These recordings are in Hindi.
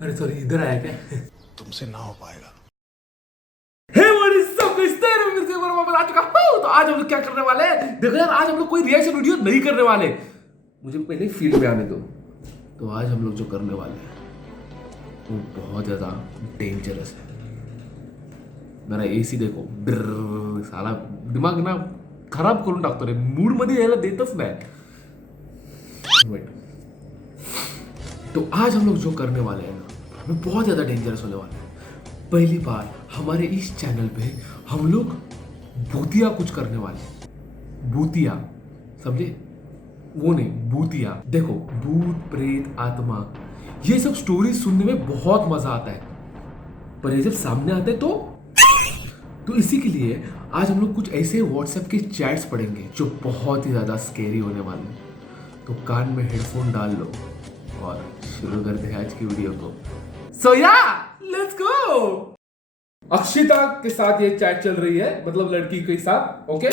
अरे सॉरी, इधर आया क्या? तुमसे ना हो पाएगा। Hey what is up guys, मैं से वापस आ चुका हूं। तो आज हम लोग क्या करने वाले हैं? देखो यार, आज हम लोग कोई रिएक्शन वीडियो नहीं करने वाले। मुझे पहले फील में आने दो। तो आज हम लोग जो करने वाले हैं वो बहुत ज्यादा डेंजरस है। मेरा एसी देखो, ब्रर, साला दिमाग ना खराब करून टाकतो रे, मूड मध्ये यायला देतच नाही। वेट, तो आज हम लोग जो करने वाले हैं ना, वो बहुत ज्यादा डेंजरस होने वाला है। पहली बार हमारे इस चैनल पे हम लोग भूतिया कुछ करने वाले हैं। भूतिया, समझे? वो नहीं, भूतिया। देखो, भूत प्रेत आत्मा ये सब स्टोरी सुनने में बहुत मजा आता है, पर ये जब सामने आते तो इसी के लिए आज हम लोग कुछ ऐसे व्हाट्सएप के चैट्स पढ़ेंगे जो बहुत ही ज्यादा स्केरी होने वाले हैं। तो कान में हेडफोन डाल लो और शुरू करते हैं आज की वीडियो को। सो या लेट्स गो। अक्षिता के साथ ये चैट चल रही है, मतलब लड़की के साथ। ओके,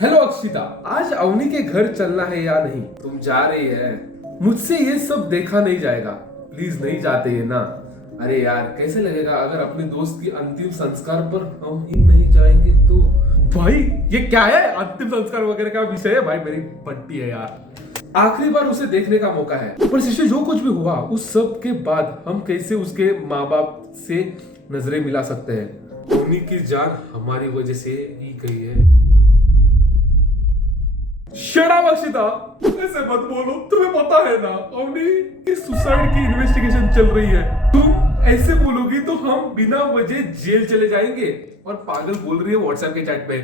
हेलो अक्षिता, आज अवनी के घर चलना है या नहीं? तुम जा रही है? मुझसे ये सब देखा नहीं जाएगा, प्लीज नहीं जाते ये ना। अरे यार, कैसे लगेगा अगर अपने दोस्त की अंतिम संस्कार पर हम ही नहीं जाएंगे तो? भाई ये क्या है? अंतिम संस्कार वगैरह का विषय है भाई, मेरी पट्टी है यार। आखिरी बार उसे देखने का मौका है, पर सिस्टर जो कुछ भी हुआ उस सब के बाद हम कैसे उसके माँ बाप से नजरें मिला सकते हैं? उन्हीं की जान हमारी वजह से ही गई है। शट अप अक्षिता, ऐसे मत बोलो। तुम्हें पता है ना अवनी की सुसाइड की इन्वेस्टिगेशन चल रही है। तुम ऐसे बोलोगी तो हम बिना वजह जेल चले जाएंगे। और पागल बोल रही है व्हाट्सएप के चैट पे,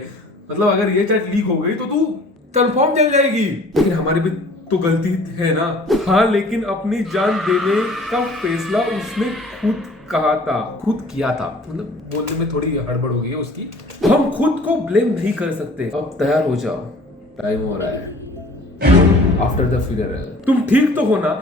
मतलब अगर ये चैट लीक हो गई तो तू कंफर्म चल जाएगी। लेकिन हमारी भी तो गलती है ना। हाँ, लेकिन अपनी जान देने का फैसला उसने खुद कहा था, खुद किया था। मतलब बोलने में थोड़ी हड़बड़ हो गई है उसकी। हम खुद को ब्लेम नहीं कर सकते। अब तैयार हो जाओ, टाइम हो रहा है। After the funeral. तुम ठीक तो हो ना?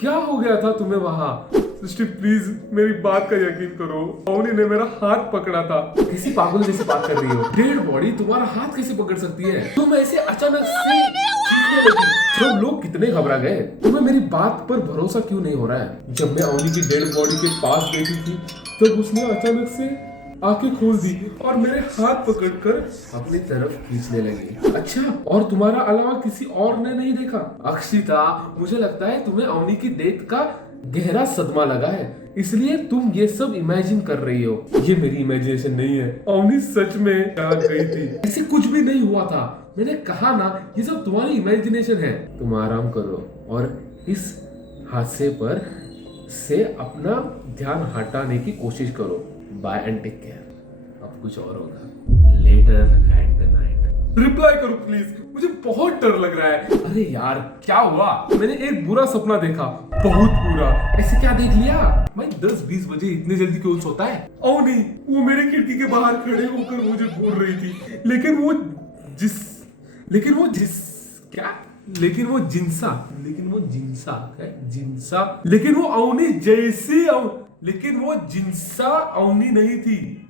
क्या हो गया था तुम्हें वहां? सृष्टि प्लीज मेरी बात का यकीन करो, अवनी ने मेरा हाथ पकड़ा था। किसी पागल जैसे बात कर रही हो? डेड बॉडी तुम्हारा हाथ कैसे पकड़ सकती है? तुम ऐसे अचानक से चीखने लगी। सब लोग कितने घबरा गए। तुम्हें मेरी बात पर भरोसा क्यों नहीं हो रहा है? जब मैं अवनी की डेड बॉडी के पास बैठी थी तब उसने अचानक से आंखें खोल दी और मेरे हाथ पकड़कर अपनी तरफ खींचने लगी। अच्छा, और तुम्हारा अलावा किसी और ने नहीं देखा? अक्षिता, मुझे लगता है तुम्हें अवनी की डेथ का गहरा सदमा लगा है, इसलिए तुम ये सब इमेजिन कर रही हो। ये मेरी इमेजिनेशन नहीं है, अवनी सच में आ गई थी। ऐसे कुछ भी नहीं हुआ था। मैंने कहा ना, ये सब तुम्हारी इमेजिनेशन है। तुम आराम करो और इस हादसे पर से अपना ध्यान हटाने की कोशिश करो। Bye and take care. अब कुछ और होगा later at the night. Reply करो प्लीज, मुझे बहुत डर लग रहा है। अरे यार, क्या हुआ? मैंने एक बुरा सपना देखा, बहुत बुरा। ऐसे क्या देख लिया? भाई 10-20 बजे इतने जल्दी क्यों सोता है? ओ नहीं, वो मेरे खिड़की के बाहर खड़े होकर मुझे बोल रही थी, लेकिन वो अवनी जैसी लेकिन वो जिनसा अवनी नहीं थी।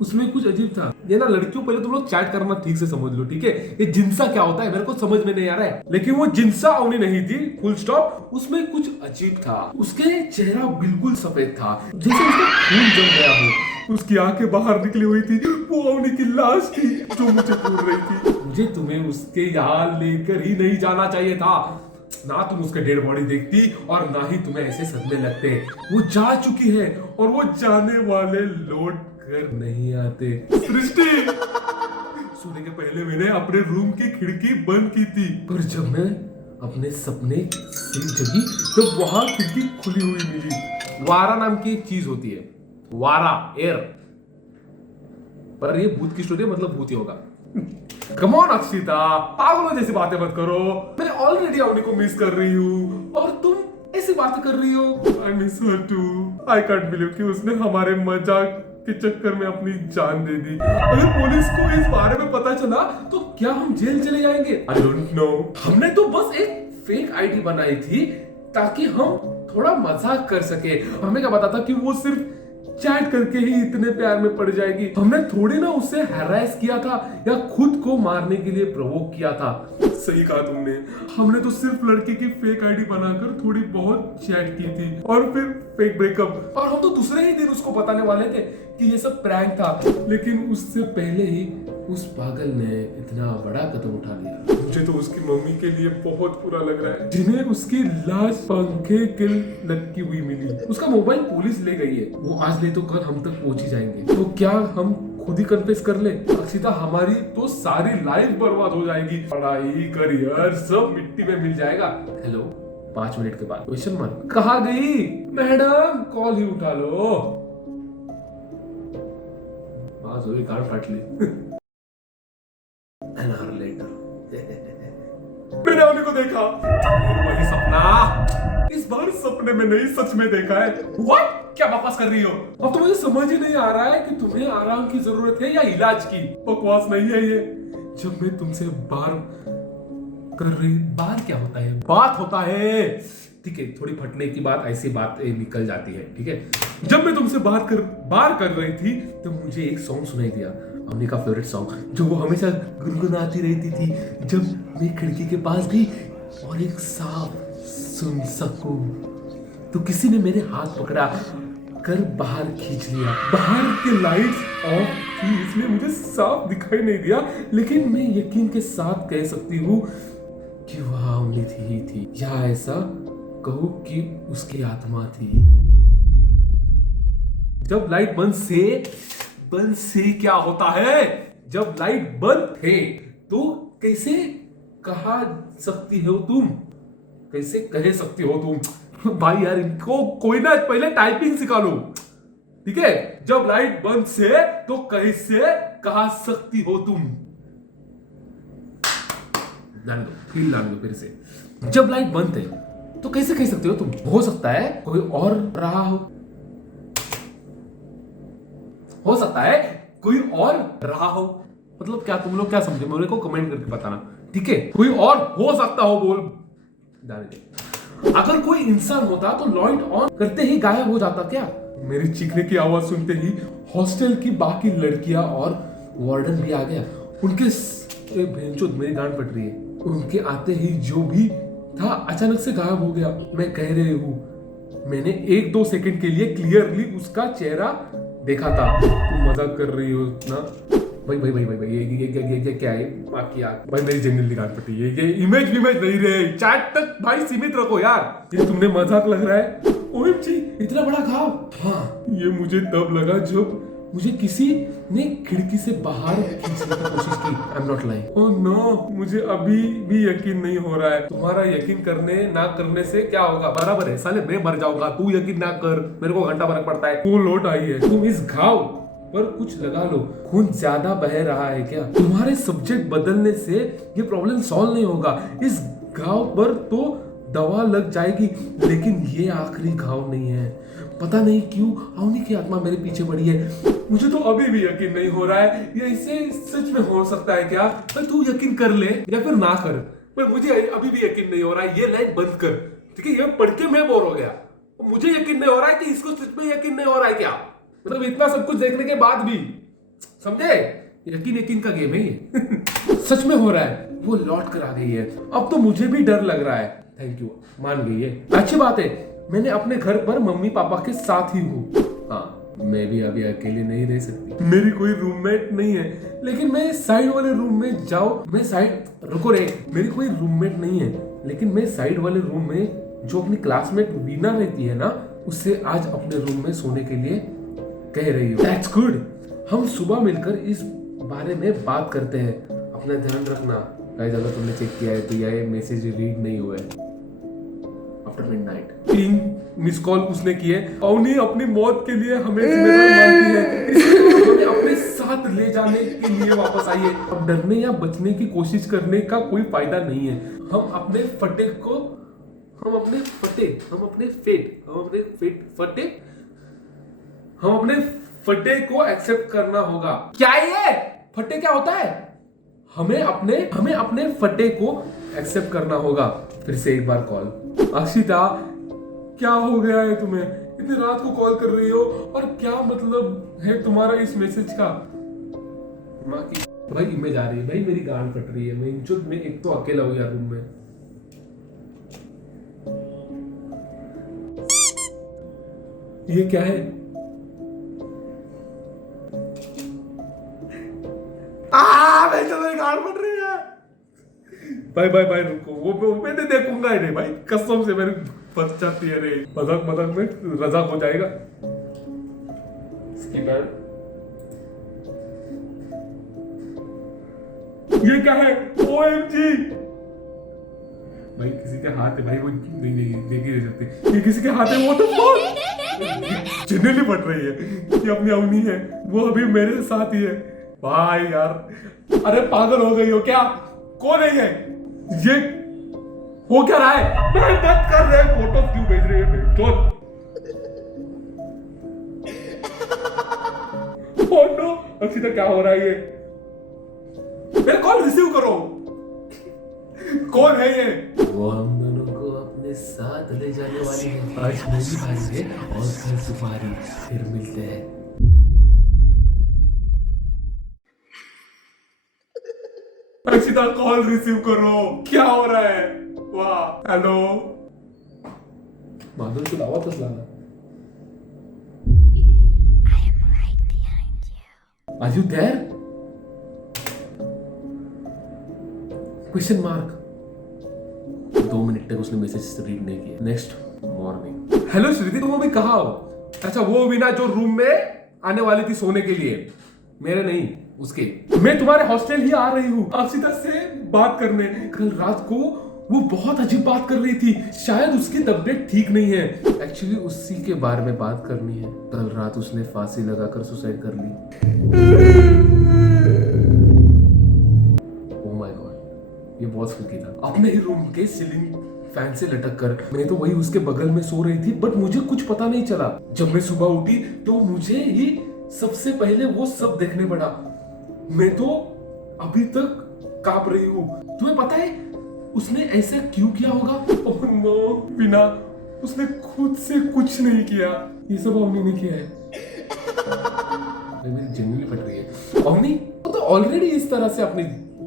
उसमें कुछ अजीब था। ये ना लड़कियों, पहले तुम लोग चैट करना ठीक से समझ लो, ठीक है? ये जिनसा क्या होता है मेरे को समझ में नहीं आ रहा है, लेकिन वो जिनसा अवनी नहीं थी, फुल स्टॉप। उसमें कुछ अजीब था। उसके चेहरा बिल्कुल सफेद था, जैसे उसका खून जम गया हो। उसकी आंखें बाहर निकली हुई थी। वो अवनी की लाश थी जो मुझे बोल रही थी। मुझे तुम्हें उसके यहाँ लेकर ही नहीं जाना चाहिए था। ना तुम उसके डेड बॉडी देखती और ना ही तुम्हें ऐसे सदमे लगते। वो जा चुकी है और वो जाने वाले लौट कर नहीं आते। सृष्टि, सोने के पहले मैंने अपने रूम की खिड़की बंद की थी, पर जब मैं अपने सपने से जगी तो वहां खिड़की खुली हुई मिली। वारा नाम की एक चीज होती है, वारा, एयर। पर ये भूत की स्टोरी है, मतलब भूत ही होगा। कम ऑन अक्षिता, पागलों जैसी बातें मत करो। मैं ऑलरेडी अवनी को मिस कर रही हूँ और तुम ऐसी बातें कर रही हो। I miss her too. I can't believe कि उसने हमारे मजाक के चक्कर में अपनी जान दे दी। अगर पुलिस को इस बारे में पता चला तो क्या हम जेल चले जाएंगे? I don't know. हमने तो बस एक फेक आईडी बनाई थी ताकि हम थोड़ा मजाक कर सके। हमें क्या पता था कि वो सिर्फ चैट करके ही इतने प्यार में पड़ जाएगी? हमने थोड़ी ना उसे हैरेस किया था या खुद को मारने के लिए प्रोवोक किया था। सही कहा तुमने, हमने तो सिर्फ लड़के की फेक आईडी बनाकर थोड़ी बहुत चैट की थी और फिर फेक ब्रेकअप, और हम तो दूसरे ही दिन उसको बताने वाले थे कि ये सब प्रैंक था। लेकिन उससे पहले ही उस पागल ने इतना बड़ा कदम उठा लिया। मुझे तो उसकी मम्मी के लिए बहुत बुरा लग रहा है, जिन्हें उसकी लाश पंखे के लटकी हुई मिली। उसका मोबाइल पुलिस ले गई है, वो आज नहीं तो कल हम तक पहुंच ही जाएंगे। तो क्या हम खुद ही कन्फेस कर ले? अक्षिता, हमारी तो सारी लाइफ बर्बाद हो जाएगी, पढ़ाई करियर सब मिट्टी में मिल जाएगा। हेलो, 5 मिनट के बाद क्वेश्चन मार्क। कहाँ गई मैडम? कॉल ही उठा लो। बात हुई, कार्ड फाट ली। An hour later. मैंने उन्हीं को देखा, वही सपना। इस बार सपने में नहीं, सच में देखा है। What? क्या बकवास कर रही हो? अब तो मुझे समझ ही नहीं आ रहा है कि तुम्हें आराम की जरूरत है या इलाज की। बकवास नहीं है ये। जब मैं तुमसे बार क्या होता है? बात होता है, ठीक है। थोड़ी फटने की बात, ऐसी बात निकल जाती है, ठीक है। जब मैं तुमसे बार कर रही थी तो मुझे एक सॉन्ग सुनाई दिया, अवनी का फेवरेट सॉन्ग, जो वो हमेशा गुनगुनाती रहती थी जब मैं खिड़की के पास भी और एक सांप सुन सकूं। तो किसी ने मेरे हाथ पकड़ा कर बाहर खींच लिया। बाहर के लाइट्स ऑफ थी, इसलिए मुझे साफ दिखाई नहीं दिया, लेकिन मैं यकीन के साथ कह सकती हूँ कि वह अवनी थी, या ऐसा कहूँ कि उसकी आत्मा थी। जब लाइट बंद से क्या होता है? जब लाइट बंद थे तो कैसे कह सकती हो तुम? कैसे कह सकती हो तुम? भाई यार, इनको कोई ना पहले टाइपिंग सिखा लो, ठीक है। जब लाइट बंद से तो कैसे कह सकती हो तुम? फील डाल दो फिर से। जब लाइट बंद है तो कैसे कह सकते हो तुम? हो सकता है कोई और रहा हो सकता है कोई और रहा हो। मतलब क्या तुम लोग क्या समझे? मेरे को कमेंट करके बताना, ठीक है। कोई और हो सकता हो, बोल डाल। अगर कोई इंसान होता तो लाइट ऑन करते ही गायब हो जाता क्या? मेरी चीखने की आवाज सुनते ही हॉस्टल की बाकी लड़कियां और वार्डन भी आ गया। उनके भेंचोद, मेरी गांड फट रही है। उनके आते ही जो भी था अचानक से गायब हो गया। मैं कह रही हूँ, मैंने 1-2 सेकंड के लिए क्लियरली उसका चेहरा देखा था। तुम मजाक कर रही हो ना? भाई ये क्या है? बाकी यार भाई, मेरी जेन्युइनली गांड फटी। ये इमेज नहीं रहे, चैट तक भाई सीमित रखो यार। ये तुमने मजाक लग रहा है? ओएमजी, इतना बड़ा घाव? हाँ, ये मुझे तब लगा जब मुझे किसी ने खिड़की से बाहर खींचने की कोशिश की। I am not lying. Oh no, मुझे अभी भी यकीन नहीं हो रहा है। तुम्हारा यकीन करने ना करने से क्या होगा? बराबर है साले, मैं मर जाऊंगा, तू यकीन ना कर, मेरे को घंटा फर्क पड़ता है। वो लौट आई है। तुम इस घाव पर कुछ लगा लो। खून ज्यादा बह रहा है क्या? तुम्हारे सब्जेक्ट बदलने से ये प्रॉब्लम सॉल्व नहीं होगा। इस घाव पर तो दवा लग जाएगी, लेकिन ये आखिरी घाव नहीं है। पता नहीं क्यों अवनी की आत्मा मेरे पीछे पड़ी है। मुझे तो अभी भी यकीन नहीं हो रहा है ये इसे सच में हो सकता है क्या? पर तू यकीन कर ले या फिर ना कर, पर मुझे अभी भी यकीन नहीं हो रहा है। ये लाइट बंद कर, ठीक है। ये पढ़ के मैं बोर हो गया। मुझे यकीन नहीं हो रहा है कि इसको सच में यकीन नहीं हो रहा है क्या? मतलब इतना सब कुछ देखने के बाद भी, समझे? यकीन का गेम है ये। सच में हो रहा है, वो लौट कर आ गई है। अब तो मुझे भी डर लग रहा है। थैंक यू, मान गई है, अच्छी बात है। मैंने अपने घर पर मम्मी पापा के साथ ही हूँ। हाँ, मैं भी अभी अकेले नहीं रह सकती। मेरी कोई रूममेट नहीं है, लेकिन मैं साइड वाले रूम में रुको रे, मेरी कोई रूममेट नहीं है, लेकिन मैं साइड वाले रूम में जो अपनी क्लासमेट वीना रहती है ना, उससे आज अपने रूम में सोने के लिए कह रही हूँ। That's good। हम सुबह मिलकर इस बारे में बात करते हैं। अपना ध्यान रखना। गाइस, अगर तुमने चेक किया है तो यह मैसेज रीड नहीं हुआ है। आफ्टर मिडनाइट 3 मिस कॉल उसने किए। अवनी अपनी मौत के लिए हमें जिम्मेदार मानती है, इसलिए हमें अपने साथ ले जाने के लिए वापस आई है। अब डरने या बचने की कोशिश करने का कोई फायदा नहीं है। हम अपने फटे को एक्सेप्ट करना होगा। क्या ये फटे क्या होता है? हमें अपने फटे को एक्सेप्ट करना होगा। फिर से एक बार कॉल। अक्षिता, क्या हो गया है तुम्हें? इतनी रात को कॉल कर रही हो और क्या मतलब है तुम्हारा इस मैसेज का? माँ की भाई इमेज आ रही है भाई, मेरी गांड फट रही है। मैं एक तो अकेला हूँ यार रूम में। ये क्या है? भाई तो मेरी गांड फट रही है। भाई रुको, वो मैंने देखूंगा ही नहीं भाई, कसम से मेरी फंस जाती है रे। मजाक में रजाक हो जाएगा। ये क्या है? OMG भाई किसी के हाथ है भाई, वो नहीं देख ही नहीं सकते। ये किसी के हाथ है, वो तो जनरली फट रही है। ये अपनी अवनी है, वो अभी मेरे साथ ही है। भाई यार अरे पागल हो गई हो क्या? कौन है ये? ये हो क्या रहा है? मत कर रहे, फोटो क्यों भेज रही है? ओह नो, अक्षिता क्या हो रहा है? ये मेरा कॉल रिसीव करो। कौन है ये? वो हम दोनों को अपने साथ ले जाने वाली है। आज मेरी बारी है और कल तुम्हारी। फिर मिलते हैं। अक्षिता कॉल रिसीव करो। क्या हो रहा है? वाह हेलो, माधुर को दावत लाना। Are you there? Question mark. 2 minute तक उसने मैसेज रीड नहीं किया। नेक्स्ट मॉर्निंग, हेलो श्रुति, तुम अभी कहाँ हो? अच्छा वो बिना जो रूम में आने वाली थी सोने के लिए, मेरे नहीं उसके। मैं तुम्हारे हॉस्टल ही आ रही हूँ अक्षिता से बात करने। कल रात को वो बहुत अजीब बात कर रही थी, शायद उसकी तबीयत ठीक नहीं है। एक्चुअली उसी के बारे में बात करनी है। कल रात उसने फांसी लगाकर सुसाइड कर ली। ओह माय गॉड, ये बहुत स्पूकी था। अपने ही रूम के सीलिंग फैन से लटक कर। मैं तो वही उसके बगल में सो रही थी, बट मुझे कुछ पता नहीं चला। जब मैं सुबह उठी तो मुझे ही सबसे पहले वो सब देखने पड़ा। मैं तो अभी तक कांप रही हूँ। तुम्हें पता है उसने ऐसा क्यों किया होगा? ओह नो, बिना उसने खुद से कुछ नहीं किया, ये सब अवनी ने किया है। मेरी जिंदगी फट रही है। अवनी वो तो ऑलरेडी इस तरह से अपनी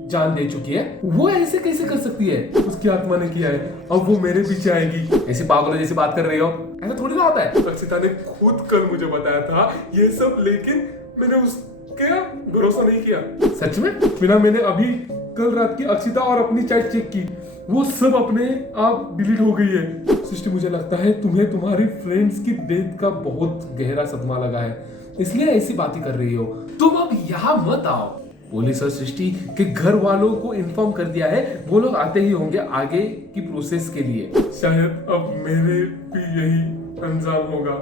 जान दे चुकी है, वो ऐसे कैसे कर सकती है? उसकी आत्मा ने किया है, अब वो मेरे पीछे आएगी। ऐसी पागलों जैसी बात कर रही हो, ऐसा थोड़ी ना होता है। अक्षिता ने खुद कल मुझे बताया था ये सब, लेकिन मैंने उसके भरोसा नहीं किया। सच में? बिना मैंने अभी कल रात की अक्षिता और अपनी चैट चेक की, वो सब अपने आप डिलीट हो गई है। सृष्टि मुझे लगता है तुम्हें तुम्हारी फ्रेंड्स की डेथ का बहुत गहरा सदमा लगा है, इसलिए ऐसी बातें कर रही हो। तुम अब यहाँ मत आओ। पुलिस और सृष्टि के घर वालों को इन्फॉर्म कर दिया है, वो लोग आते ही होंगे आगे की प्रोसेस के लिए। शायद अब मेरे भी यही अंजाम होगा।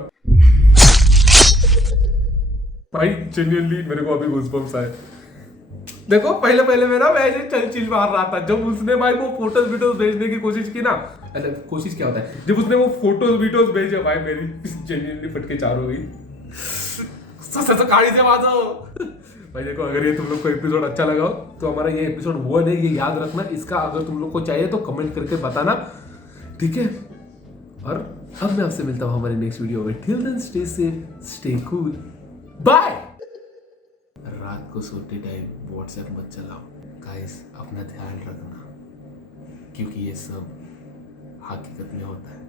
भाई जेन्युइनली मेरे को अभी गूज़बम्स आए। देखो पहले मैं ना ऐसे चल चिल मार रहा था, जब उसने भाई वो फोटोज वीडियोस भेजने की कोशिश की ना। अरे कोशिश क्या होता है, जब उसने वो फोटोज वीडियोस भेजे भाई मेरी जेन्युइनली फटके चार हो गई। काड़ी से बाजो भाई। देखो अगर ये तुम लोग को एपिसोड अच्छा लगा हो तो हमारा ये एपिसोड 1 है, ये याद रखना। इसका अगर तुम लोग को चाहिए तो कमेंट करके बताना, ठीक है? और अब मैं आपसे मिलता हूँ हमारे नेक्स्ट वीडियो में। Till then stay safe, stay cool, bye. रात को सोते टाइम व्हाट्सएप मत चलाओ गाइस, अपना ध्यान रखना, क्योंकि ये सब हकीकत में होता है।